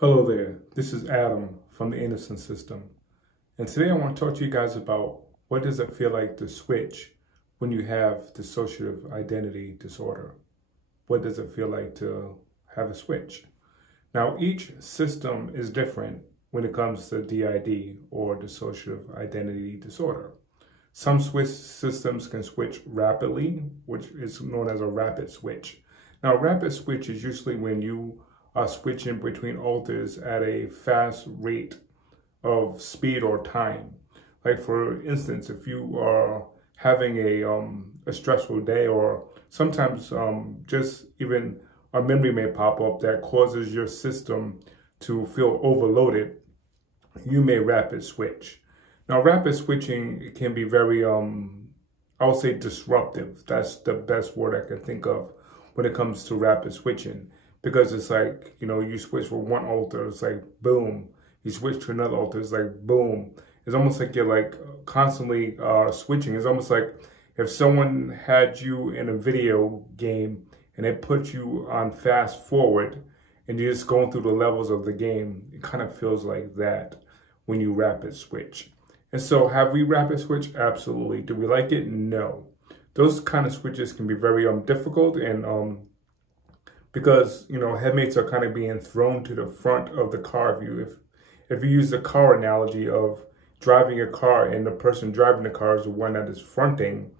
Hello there, this is Adam from the Innocent System, and today I want to talk to you guys about what does it feel like to switch when you have dissociative identity disorder. What does it feel like to have a switch? Now, each system is different when it comes to DID or dissociative identity disorder. Some switch systems can switch rapidly, which is known as a rapid switch. Now, a rapid switch is usually when you are switching between alters at a fast rate of speed or time. Like for instance, if you are having a stressful day, or sometimes just even a memory may pop up that causes your system to feel overloaded, you may rapid switch. Now, rapid switching can be very, I would say disruptive. That's the best word I can think of when it comes to rapid switching. Because it's like, you switch from one altar, it's like, boom. You switch to another altar, it's like, boom. It's almost like you're like constantly switching. It's almost like if someone had you in a video game and they put you on fast forward and you're just going through the levels of the game, it kind of feels like that when you rapid switch. And so have we rapid switch? Absolutely. Do we like it? No. Those kind of switches can be very difficult, and because headmates are kind of being thrown to the front of the car view. If you use the car analogy of driving a car and the person driving the car is the one that is fronting,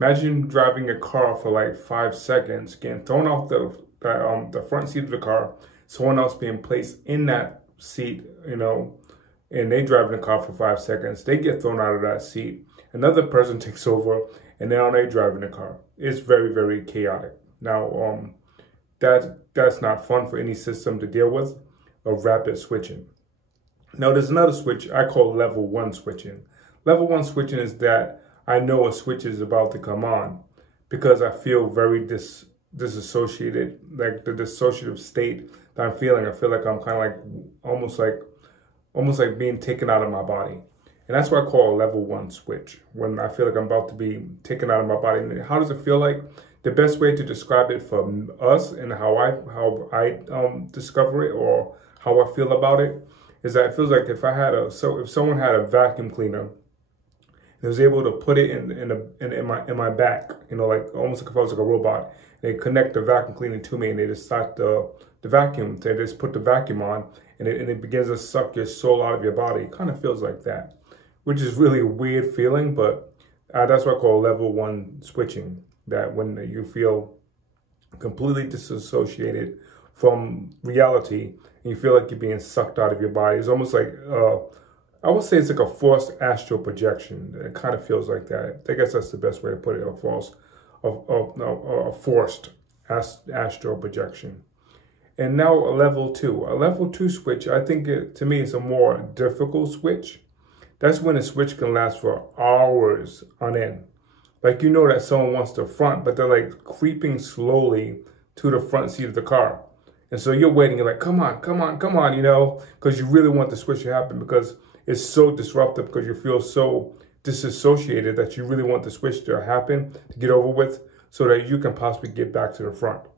imagine driving a car for like 5 seconds, getting thrown off the front seat of the car, someone else being placed in that seat, and they driving the car for 5 seconds, they get thrown out of that seat, another person takes over, and now they driving the car. It's very, very chaotic. Now, that's not fun for any system to deal with, of rapid switching. Now, there's another switch I call level 1 switching. Level 1 switching is that I know a switch is about to come on because I feel very disassociated, like the dissociative state that I'm feeling. I feel like I'm kind of like almost like being taken out of my body. And that's what I call a level 1 switch, when I feel like I'm about to be taken out of my body. And how does it feel like? The best way to describe it for us and how I discover it, or how I feel about it, is that it feels like if someone had a vacuum cleaner and was able to put it in my back, like almost like if I was like a robot, they connect the vacuum cleaner to me and they just start the vacuum. They just put the vacuum on and it begins to suck your soul out of your body. It kind of feels like that, which is really a weird feeling, but that's what I call level 1 switching. That when you feel completely disassociated from reality and you feel like you're being sucked out of your body. It's almost like, I would say it's like a forced astral projection. It kind of feels like that. I guess that's the best way to put it, a forced astral projection. And now a level 2. A level 2 switch, I think to me is a more difficult switch. That's when a switch can last for hours on end. Like, that someone wants to front, but they're like creeping slowly to the front seat of the car. And so you're waiting, you're like, come on, because you really want the switch to happen, because it's so disruptive, because you feel so disassociated that you really want the switch to happen, to get over with, so that you can possibly get back to the front.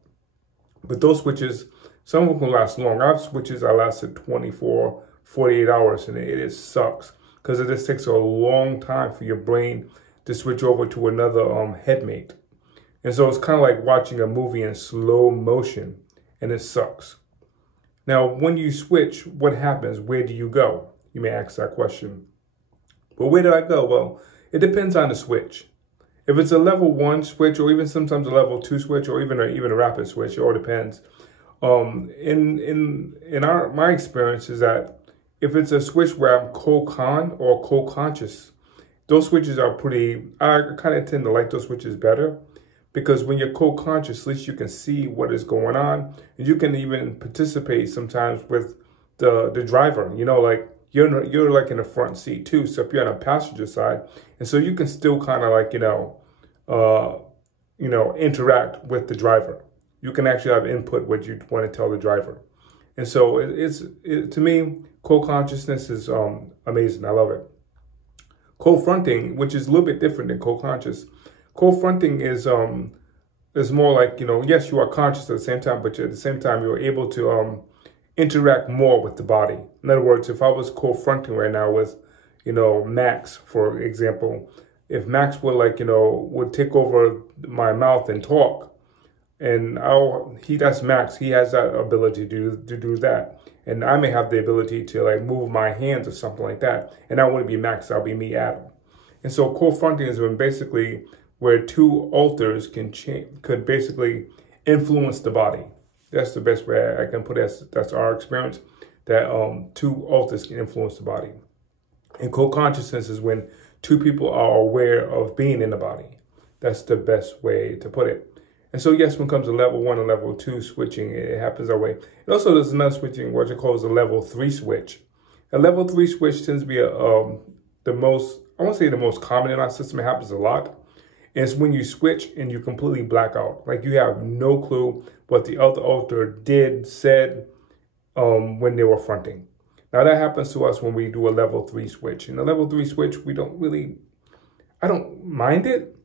But those switches, some of them can last long. I have switches that lasted 24, 48 hours, and it sucks, because it just takes a long time for your brain to switch over to another headmate. And so it's kind of like watching a movie in slow motion, and it sucks. Now, when you switch, what happens? Where do you go? You may ask that question. But where do I go? Well, it depends on the switch. If it's a level 1 switch, or even sometimes a level 2 switch, or even a rapid switch, it all depends. My experience is that if it's a switch where I'm co-con or co-conscious, those switches are I kind of tend to like those switches better, because when you're co-conscious, at least you can see what is going on, and you can even participate sometimes with the driver. Like you're like in the front seat too, so if you're on the passenger side, and so you can still kind of like interact with the driver. You can actually have input what you want to tell the driver, and so to me, co-consciousness is amazing. I love it. Co-fronting, which is a little bit different than co-conscious. Co-fronting is more like, yes, you are conscious at the same time, but at the same time, you're able to interact more with the body. In other words, if I was co-fronting right now with, Max, for example, if Max would would take over my mouth and talk, and that's Max, he has that ability to do that. And I may have the ability to like move my hands or something like that. And I wouldn't be Max, I'll be me, Adam. And so co-fronting is when basically where two alters could basically influence the body. That's the best way I can put it. That's our experience, that two alters can influence the body. And co-consciousness is when two people are aware of being in the body. That's the best way to put it. And so, yes, when it comes to level 1 and level 2 switching, it happens that way. And also, there's another switching, what you call a level 3 switch. A level 3 switch tends to be the most, I won't say the most common in our system. It happens a lot. And it's when you switch and you completely black out. Like you have no clue what the other alter did, said when they were fronting. Now, that happens to us when we do a level 3 switch. In a level 3 switch, I don't mind it.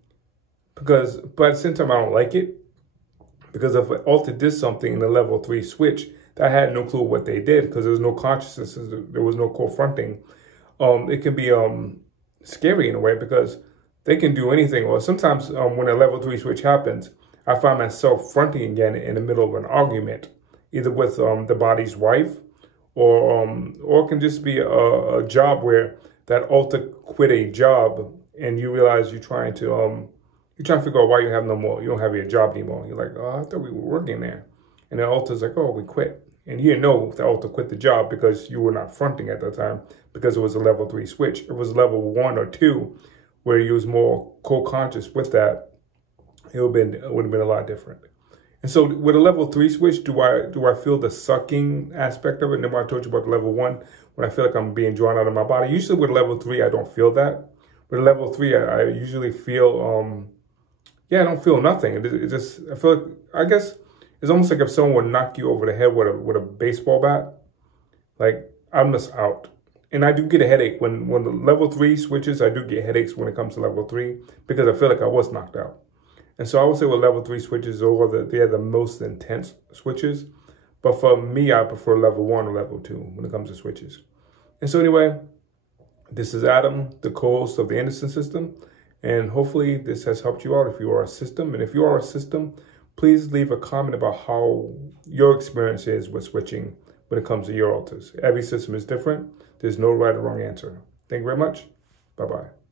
But at the same time, I don't like it, because if an alter did something in the level 3 switch, I had no clue what they did because there was no consciousness, there was no co-fronting. It can be scary in a way because they can do anything. Or sometimes when a level 3 switch happens, I find myself fronting again in the middle of an argument, either with the body's wife, or it can just be a job where that alter quit a job and you realize you're trying to figure out why you don't have your job anymore. You're like, oh, I thought we were working there. And the altar's like, oh, we quit. And you didn't know the altar quit the job because you were not fronting at that time, because it was a level 3 switch. If it was level 1 or 2, where you was more co-conscious with that, it would have been a lot different. And so with a level 3 switch, do I feel the sucking aspect of it? And then when I told you about the level 1, when I feel like I'm being drawn out of my body, usually with level 3, I don't feel that. With level 3, I usually feel, I don't feel nothing. I feel like, I guess it's almost like if someone would knock you over the head with a baseball bat, like I'm just out. And I do get a headache when the level 3 switches. I do get headaches when it comes to level 3 because I feel like I was knocked out. And so I would say with level 3 switches, they are the most intense switches. But for me, I prefer level 1 or level 2 when it comes to switches. And so anyway, this is Adam, the co-host of the Innocent System. And hopefully this has helped you out if you are a system. And if you are a system, please leave a comment about how your experience is with switching when it comes to your alters. Every system is different. There's no right or wrong answer. Thank you very much. Bye-bye.